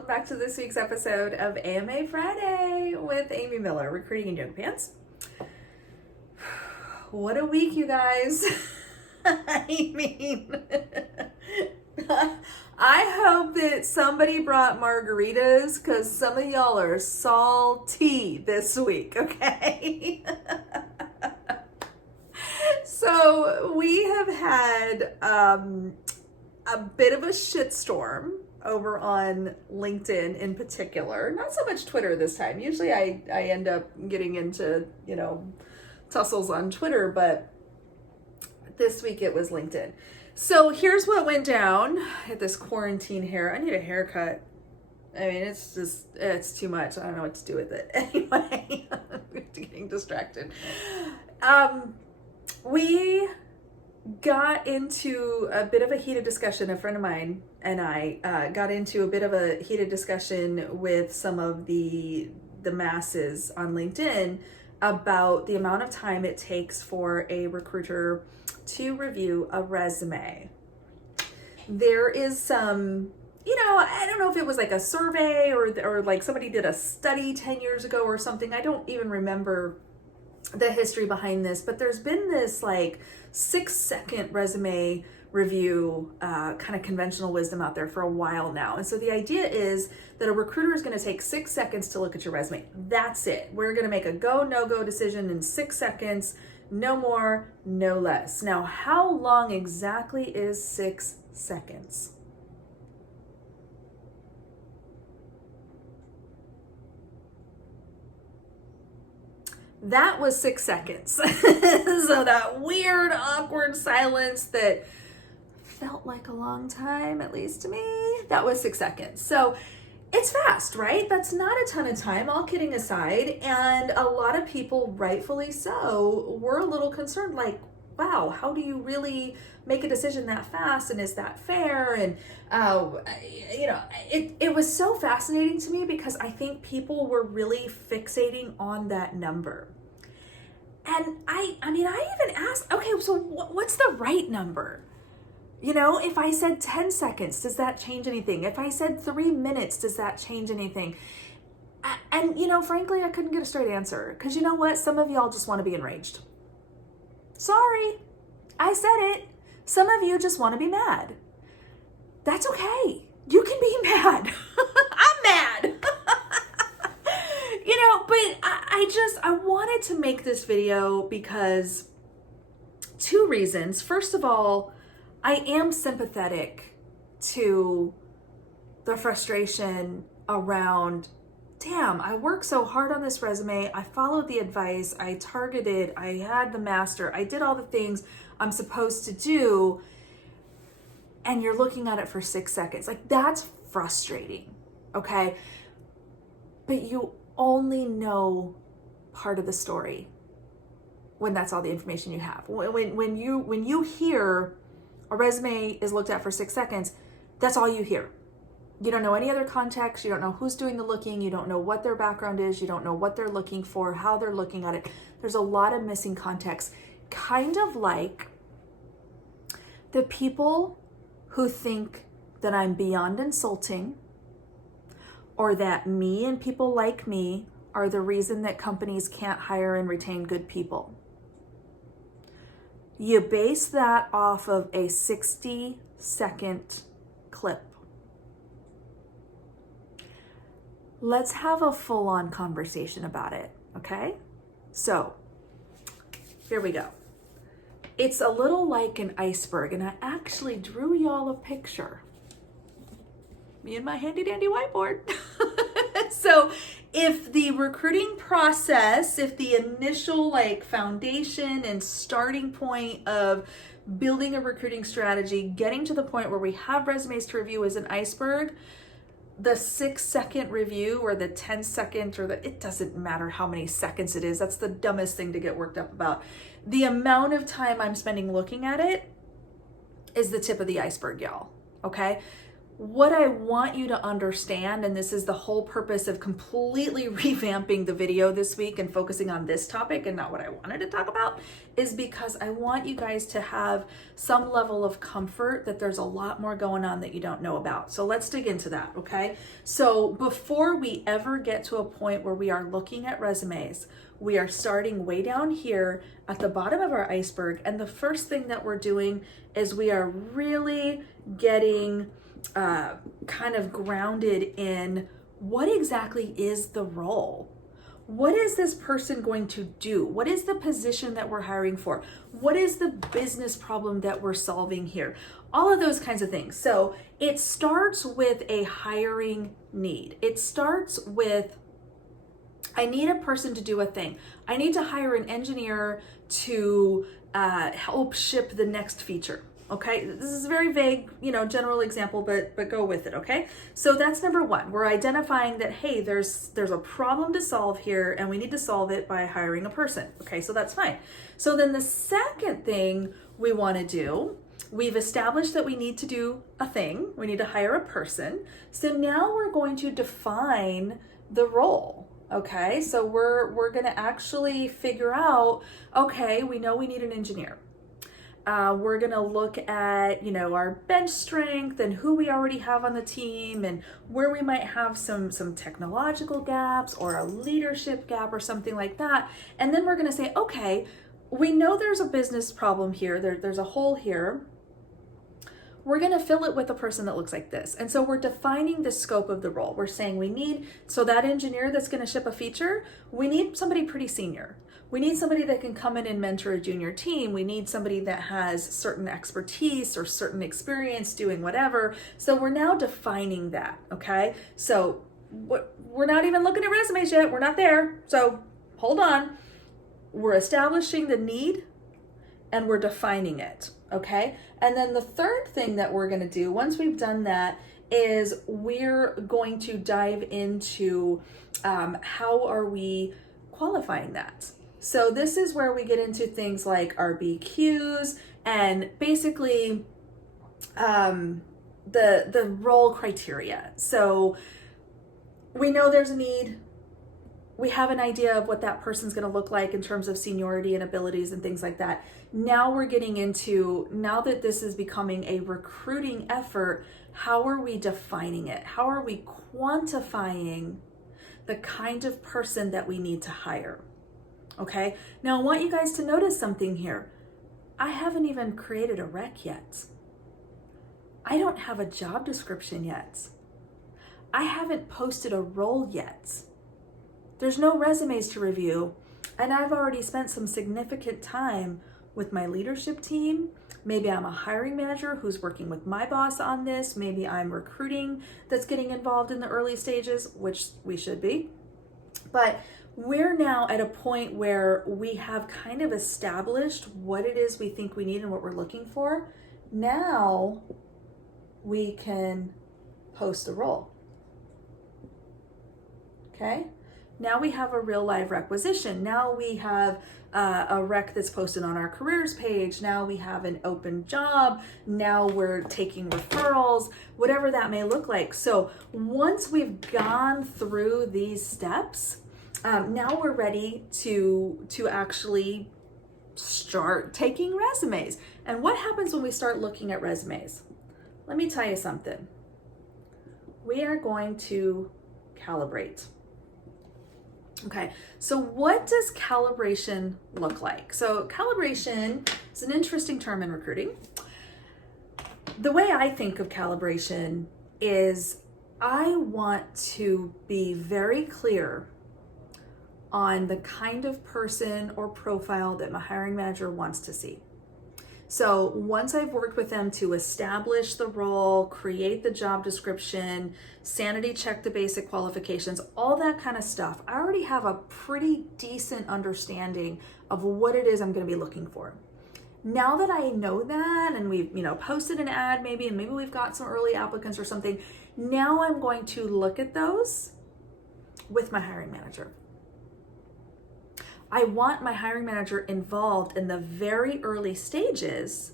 welcome back to this week's episode of AMA Friday with Amy Miller, Recruiting in Yoga Pants. What a week, you guys. I mean, I hope that somebody brought margaritas because some of y'all are salty this week, okay? So we have had a bit of a shitstorm over on LinkedIn in particular. Not so much Twitter this time. Usually I end up getting into, tussles on Twitter, but this week it was LinkedIn. So here's what went down at this quarantine hair. I need a haircut. I mean, it's too much. I don't know what to do with it. Anyway, I'm getting distracted. We got into a bit of a heated discussion. A friend of mine and I got into a bit of a heated discussion with some of the masses on LinkedIn about the amount of time it takes for a recruiter to review a resume. There is some, I don't know if it was like a survey or like somebody did a study 10 years ago or something. I don't even remember the history behind this, but there's been this like 6-second resume review kind of conventional wisdom out there for a while now. And so the idea is that a recruiter is going to take 6 seconds to look at your resume. That's it. We're going to make a go, no-go decision in 6 seconds, no more, no less. Now, how long exactly is 6 seconds? That was 6 seconds. So that weird, awkward silence that felt like a long time, at least to me, that was 6 seconds. So it's fast, right? That's not a ton of time, all kidding aside. And a lot of people, rightfully so, were a little concerned, like, wow, how do you really make a decision that fast? And is that fair? And, it was so fascinating to me because I think people were really fixating on that number. And I even asked, okay, so what's the right number? If I said 10 seconds, does that change anything? If I said 3 minutes, does that change anything? And, frankly, I couldn't get a straight answer. Because you know what? Some of y'all just want to be enraged. Sorry, I said it. Some of you just want to be mad. That's okay. You can be mad. I'm mad. But I wanted to make this video because 2 reasons. First of all, I am sympathetic to the frustration around, damn, I worked so hard on this resume. I followed the advice. I targeted. I had the master. I did all the things I'm supposed to do. And you're looking at it for 6 seconds. Like, that's frustrating. Okay. But you only know part of the story when that's all the information you have. When you hear a resume is looked at for 6 seconds, that's all you hear. You don't know any other context. You don't know who's doing the looking. You don't know what their background is. You don't know what they're looking for, how they're looking at it. There's a lot of missing context. Kind of like the people who think that I'm beyond insulting or that me and people like me are the reason that companies can't hire and retain good people. You base that off of a 60-second clip. Let's have a full-on conversation about it, okay? So, here we go. It's a little like an iceberg, and I actually drew y'all a picture. Me and my handy-dandy whiteboard. So, if the recruiting process, if the initial foundation and starting point of building a recruiting strategy, getting to the point where we have resumes to review is an iceberg, the 6-second review or the 10-second it doesn't matter how many seconds it is. That's the dumbest thing to get worked up about. The amount of time I'm spending looking at it is the tip of the iceberg, y'all. Okay? what I want you to understand, and this is the whole purpose of completely revamping the video this week and focusing on this topic and not what I wanted to talk about, is because I want you guys to have some level of comfort that there's a lot more going on that you don't know about. So let's dig into that, okay? So before we ever get to a point where we are looking at resumes, we are starting way down here at the bottom of our iceberg. And the first thing that we're doing is we are really getting kind of grounded in what exactly is the role. What is this person going to do? What is the position that we're hiring for? What is the business problem that we're solving here? All of those kinds of things. So it starts with a hiring need. It starts with, I need a person to do a thing. I need to hire an engineer to help ship the next feature. Okay, this is a very vague, general example, but go with it, okay? So that's number one. We're identifying that, hey, there's a problem to solve here and we need to solve it by hiring a person. Okay, so that's fine. So then the second thing we want to do, we've established that we need to do a thing. We need to hire a person. So now we're going to define the role. Okay, so we're going to actually figure out, okay, we know we need an engineer. We're going to look at, our bench strength and who we already have on the team and where we might have some technological gaps or a leadership gap or something like that. And then we're going to say, okay, we know there's a business problem here. There's a hole here. We're going to fill it with a person that looks like this. And so we're defining the scope of the role. We're saying so that engineer that's going to ship a feature, we need somebody pretty senior. We need somebody that can come in and mentor a junior team. We need somebody that has certain expertise or certain experience doing whatever. So we're now defining that, okay? So we're not even looking at resumes yet. We're not there. So hold on. We're establishing the need and we're defining it, okay? And then the third thing that we're going to do once we've done that is we're going to dive into how are we qualifying that. So this is where we get into things like RBQs and basically the role criteria. So we know there's a need. We have an idea of what that person's going to look like in terms of seniority and abilities and things like that. Now we're getting into, now that this is becoming a recruiting effort, how are we defining it? How are we quantifying the kind of person that we need to hire? Okay, now I want you guys to notice something here. I haven't even created a rec yet. I don't have a job description yet. I haven't posted a role yet. There's no resumes to review, and I've already spent some significant time with my leadership team. Maybe I'm a hiring manager who's working with my boss on this. Maybe I'm recruiting that's getting involved in the early stages, which we should be. But we're now at a point where we have kind of established what it is we think we need and what we're looking for. Now we can post a role. Okay? Now we have a real live requisition. Now we have a rec that's posted on our careers page. Now we have an open job. Now we're taking referrals, whatever that may look like. So once we've gone through these steps, now we're ready to actually start taking resumes. And what happens when we start looking at resumes? Let me tell you something. We are going to calibrate. Okay, so what does calibration look like? So calibration is an interesting term in recruiting. The way I think of calibration is I want to be very clear on the kind of person or profile that my hiring manager wants to see. So once I've worked with them to establish the role, create the job description, sanity check the basic qualifications, all that kind of stuff, I already have a pretty decent understanding of what it is I'm going to be looking for. Now that I know that, and we've posted an ad maybe, and maybe we've got some early applicants or something, now I'm going to look at those with my hiring manager. I want my hiring manager involved in the very early stages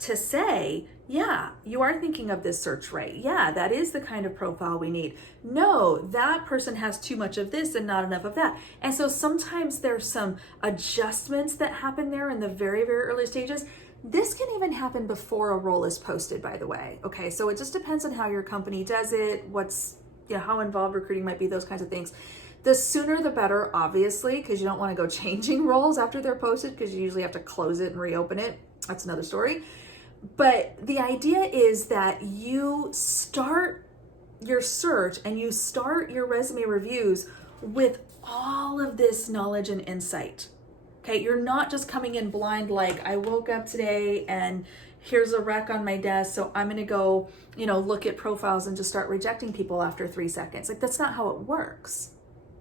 to say, yeah, you are thinking of this search right. Yeah, that is the kind of profile we need. No, that person has too much of this and not enough of that. And so sometimes there's some adjustments that happen there in the very, very early stages. This can even happen before a role is posted, by the way. Okay, so it just depends on how your company does it, how involved recruiting might be, those kinds of things. The sooner the better, obviously, because you don't want to go changing roles after they're posted, because you usually have to close it and reopen it. That's another story. But the idea is that you start your search and you start your resume reviews with all of this knowledge and insight. Okay, you're not just coming in blind like, I woke up today and here's a rec on my desk, so I'm gonna go, look at profiles and just start rejecting people after 3 seconds. Like, that's not how it works.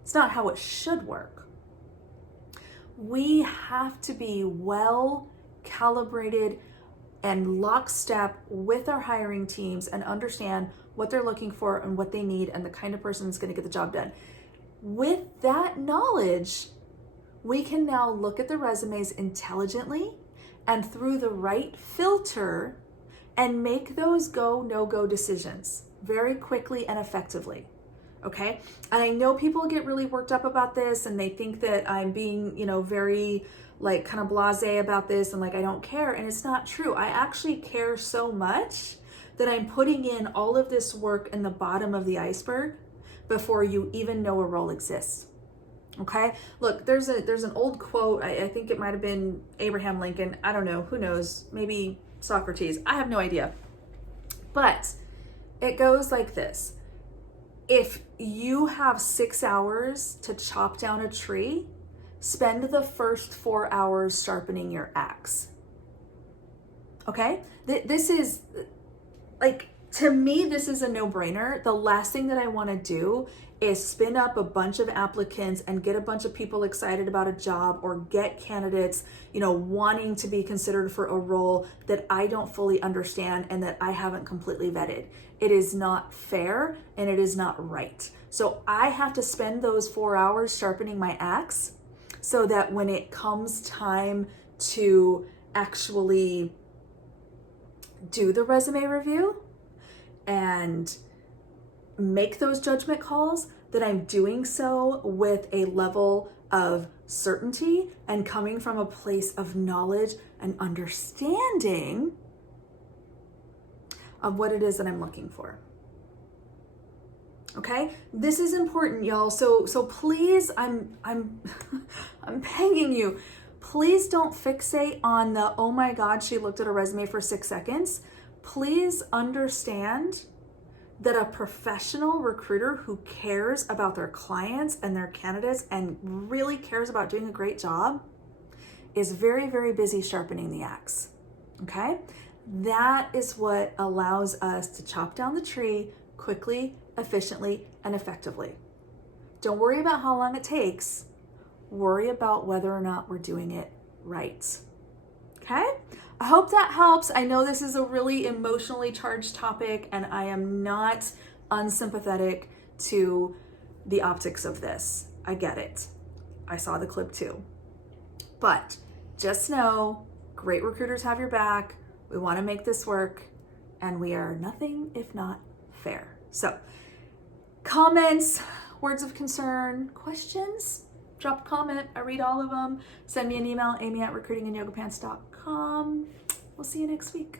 It's not how it should work. We have to be well calibrated and lockstep with our hiring teams and understand what they're looking for and what they need and the kind of person that's going to get the job done. With that knowledge, we can now look at the resumes intelligently and through the right filter and make those go, no-go decisions very quickly and effectively. Okay? And I know people get really worked up about this and they think that I'm being, very kind of blasé about this and I don't care. And it's not true. I actually care so much that I'm putting in all of this work in the bottom of the iceberg before you even know a role exists. Okay? Look, there's an old quote. I think it might have been Abraham Lincoln. I don't know. Who knows? Maybe Socrates. I have no idea. But it goes like this. If you have 6 hours to chop down a tree, spend the first 4 hours sharpening your axe. Okay? This is, to me, this is a no-brainer. The last thing that I want to do is spin up a bunch of applicants and get a bunch of people excited about a job or get candidates, wanting to be considered for a role that I don't fully understand and that I haven't completely vetted. It is not fair and it is not right. So I have to spend those 4 hours sharpening my axe so that when it comes time to actually do the resume review and make those judgment calls, that I'm doing so with a level of certainty and coming from a place of knowledge and understanding of what it is that I'm looking for. Okay? This is important, y'all. So please, I'm I'm begging you, please don't fixate on the, oh my God, she looked at a resume for 6 seconds. Please understand that a professional recruiter who cares about their clients and their candidates and really cares about doing a great job is very, very busy sharpening the axe. Okay? That is what allows us to chop down the tree quickly, efficiently, and effectively. Don't worry about how long it takes. Worry about whether or not we're doing it right. Okay? I hope that helps. I know this is a really emotionally charged topic, and I am not unsympathetic to the optics of this. I get it. I saw the clip too. But just know, great recruiters have your back. We want to make this work, and we are nothing if not fair. So, comments, words of concern, questions? Drop a comment. I read all of them. Send me an email, amy@recruitingandyogapants.com. We'll see you next week.